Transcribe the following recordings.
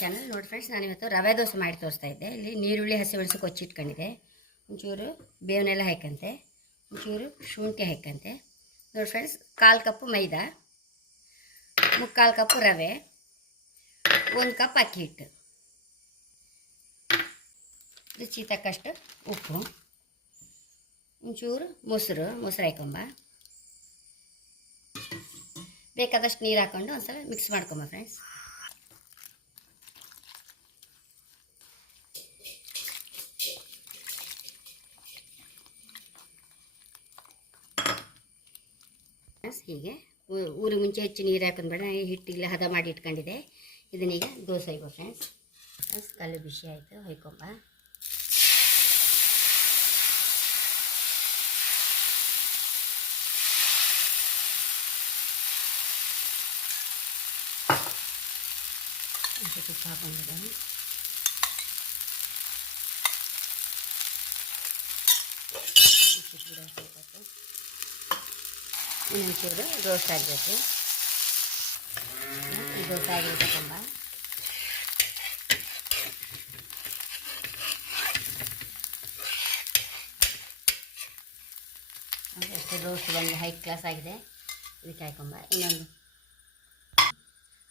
Channel ನೋಡಿ friends ನಾನು ಇವತ್ತು ರವೆ ದೋಸೆ ಮಾಡಿ ತೋರಿಸ್ತಾ ಇದ್ದೆ. ಇಲ್ಲಿ ನೀರುಳ್ಳಿ ಹಸಿಮೆಣಸು ಕೊಚ್ಚಿಟ್ಕೊಂಡಿದ್ದೆ ಒಂಚೂರು ಬೇವನೆಲ್ಲ ಹಾಕಂತೆ. ಒಂಚೂರು ಶುಂಠಿ ಹಾಕಂತೆ. ನೋಡಿ ಫ್ರೆಂಡ್ಸ್ ಕಾಲು ಕಪ್ಪು ಮೈದಾ, ಮುಕ್ಕಾಲು ಕಪ್ಪು ರವೆ, ಒಂದು ಕಪ್ ಅಕ್ಕಿ ಹಿಟ್ಟು. ರುಚಿ ತಕ್ಕಷ್ಟು ಉಪ್ಪು. ಒಂಚೂರು ಮೊಸರು ಮೊಸರು ಹಾಕೊಂಬ. ಬೇಕಾದಷ್ಟು ನೀರು ಹಾಕ್ಕೊಂಡು ಒಂದ್ಸಲ ಮಿಕ್ಸ್ ಮಾಡ್ಕೊಂಬ ಫ್ರೆಂಡ್ಸ್ ಫ್ರೆಂಡ್ಸ್ ಹೀಗೆ. ಊರು ಮುಂಚೆ ಹೆಚ್ಚು ನೀರು ಹಾಕೊಂಡ್ಬೇಡ ಹಿಟ್ಟಿಗೆ ಹದ ಮಾಡಿ ಇಟ್ಕೊಂಡಿದ್ದೆ. ಇದನ್ನೀಗ ದೋಸೆ ಇವೆ ಫ್ರೆಂಡ್ಸ್ ಫ್ರೆಂಡ್ಸ್ ಕಲ್ಲು ಬಿಸಿ ಆಯಿತು. ಹೊಯ್ಕೊಂಬ. ತುಪ್ಪ ಸ್ವಲ್ಪ. ಇನ್ನೊಂಚೂರು ರೋಸ್ಟ್ ಆಗಬೇಕು. ರೋಸ್ಟ್ ಆಗಿರುತ್ತೆ ತುಂಬ. ಎಷ್ಟು ರೋಸ್ಟ್ ಬಂದು ಹೈ ಕ್ಲಾಸ್ ಆಗಿದೆ. ಇದಕ್ಕೆ ಹಾಕೊಂಬ. ಇನ್ನೊಂದು.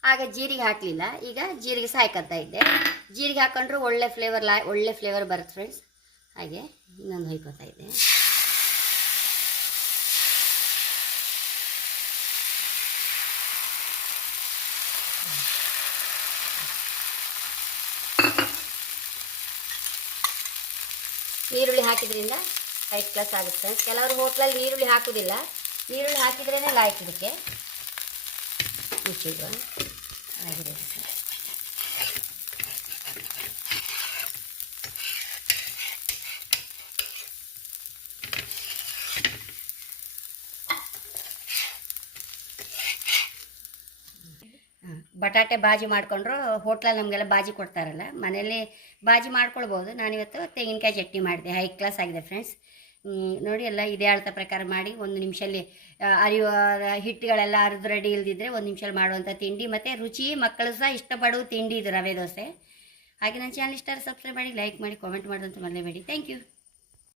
ಆಗ ಜೀರಿಗೆ ಹಾಕಲಿಲ್ಲ. ಈಗ ಜೀರಿಗೆ ಸಹ ಹಾಕಂತ ಇದ್ದೆ. ಜೀರಿಗೆ ಹಾಕೊಂಡ್ರೆ ಒಳ್ಳೆ ಫ್ಲೇವರ್ ಲಾ, ಒಳ್ಳೆ ಫ್ಲೇವರ್ ಬರುತ್ತೆ ಫ್ರೆಂಡ್ಸ್ ಹಾಗೆ ಇನ್ನೊಂದು ಹೊಯ್ಕೋತಾ ಇದ್ದೆ. ಈರುಳ್ಳಿ ಹಾಕಿದ್ರಿಂದ ಹೈಟ್ ಕ್ಲಾಸ್ ಆಗುತ್ತೆ. ಕೆಲವರು ಹೋಟ್ಲಲ್ಲಿ ಈರುಳ್ಳಿ ಹಾಕೋದಿಲ್ಲ ಈರುಳ್ಳಿ ಹಾಕಿದ್ರೇ ಲಾಯ್ಕ್ ಇದಕ್ಕೆ. ಮುಚ್ಚಿಡುವ ಆಗಿದೆ. ಸರ್ ಬಟಾಟೆ ಬಾಜಿ ಮಾಡಿಕೊಂಡ್ರು ಹೋಟ್ಲಲ್ಲಿ ನಮಗೆಲ್ಲ ಬಾಜಿ ಕೊಡ್ತಾರಲ್ಲ ಮನೇಲಿ ಬಾಜಿ ಮಾಡ್ಕೊಳ್ಬೋದು. ನಾನಿವತ್ತು ತೆಂಗಿನಕಾಯಿ ಚಟ್ನಿ ಮಾಡಿದೆ. ಹೈ ಕ್ಲಾಸ್ ಆಗಿದೆ ಫ್ರೆಂಡ್ಸ್ ನೋಡಿ ಎಲ್ಲ ಇದೇ ಅಳ್ತ ಪ್ರಕಾರ ಮಾಡಿ ಒಂದು ನಿಮಿಷಲ್ಲಿ ಅರಿಯುವ ಹಿಟ್ಟುಗಳೆಲ್ಲ ಅರಿದು ರೆಡಿ ಇಲ್ದಿದ್ರೆ ಒಂದು ನಿಮಿಷಲ್ಲಿ ಮಾಡುವಂಥ ತಿಂಡಿ ಮತ್ತು ರುಚಿ, ಮಕ್ಕಳು ಸಹ ಇಷ್ಟಪಡುವ ತಿಂಡಿ ಇದು ರವೆ ದೋಸೆ. ಹಾಗೆ ನನ್ನ ಚಾನಲ್ ಇಷ್ಟ ಸಬ್ಸ್ಕ್ರೈಬ್ ಮಾಡಿ ಲೈಕ್ ಮಾಡಿ ಕಾಮೆಂಟ್ ಮಾಡೋದಂತ ಮರಲೇಬೇಡಿ ಥ್ಯಾಂಕ್ ಯು